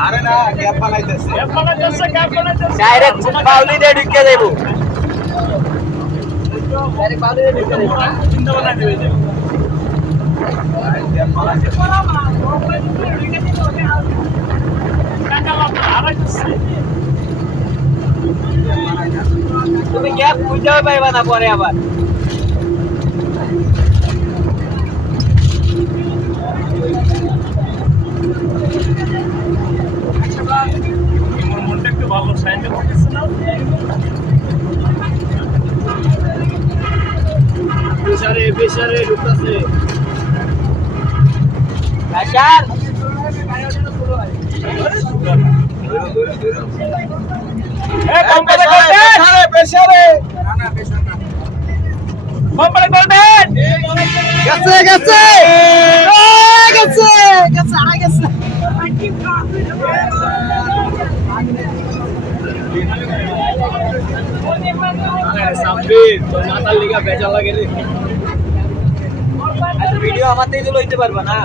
আরে না গ্যাপ বানাইতেছে ডাইরেক্ট বাউলি দিয়ে ঢুকে দেব ডাইরেক্ট বাউলি দিয়ে ঢুকে দেব চিন্তা বানাই দেবে গ্যাপ বানাইতেছে তুমি গ্যাপ বুঝাও পাইবা না পরে আবার মনটা একটু ভালো সাইন্স করতেছে না প্রেসারে ঢুকতেছে প্রেসার প্রেসারে কোম্পানি করবেন গেছে গেছে গেছে গেছে আই গেছে মাথার লিগা বেচা লাগে রে ভিডিও আমার থেকে লইতে পারবা না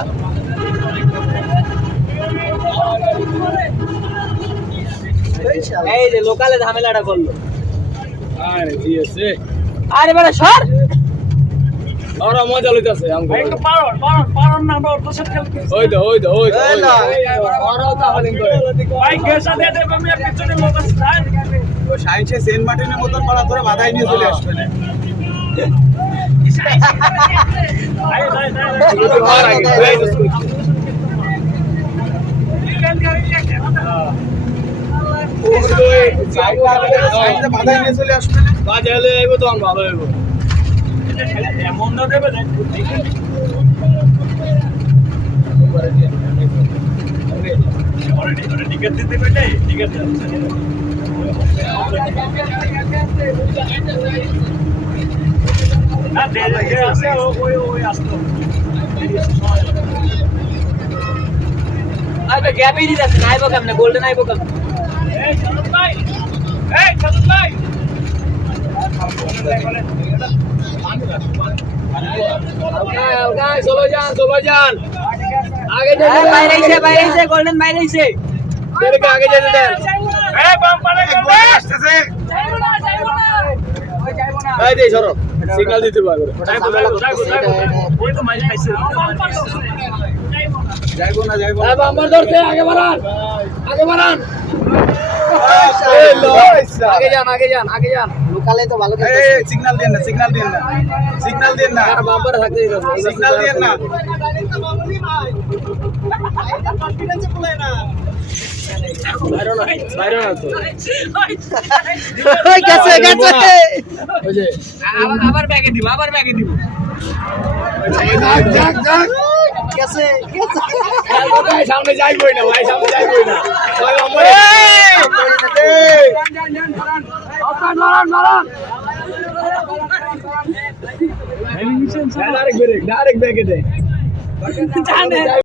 এই যে লোকালে ঝামেলাটা করলো আরে দিয়েছে আরে বড় সর ওরা মজা লইতাছে আমাকে একটু পারন না আমরা ওর সাথে খেলতে ওই তো ওরাও তো হালিং করে ভাই গেসা দিয়ে দেব আমি পিছনে লোক আছে ও সাইন্সে সেন্ট মার্টিনের মতন পাড়া ধরে বাধাই নিয়ে চলে আসবে না আর আগে সাইন্সে বাধাই নিয়ে চলে আসবে না বাজালে আইব তো আমরা ভালো হইব এমন না দেবে না টিকেট দিতে পেলে টিকেট না দেখে আসে ওই আসতো আরে গ্যাপই দিতেছে না আইবো কেমনে গোল্ডেন আইবো কেমনে এই চলুন ভাই চলো যান আগে বাইরে আইছে গোল্ডেন বাইরে আইছে তেরকে আগে যেতে দেন এই বাম পারে করবে আসতেছে এই দে সরো সিগন্যাল দিতে পারবে ওই তো মাইল খাইছে যাইবো না এই বাম্পার ধরতে আগে বাড়ান আগে যান লোকালে তো ভালো এই সিগন্যাল দেন না আর বাম্পারে থাকতে দিতে সিগন্যাল দেন না বাইরে না তো গেছে ওই যে আবার ব্যাগে দিব যাক গেছে সামনে যাইবই না ভাই ভাই বাম্পারে ডাইরেক্ট ব্রেক দে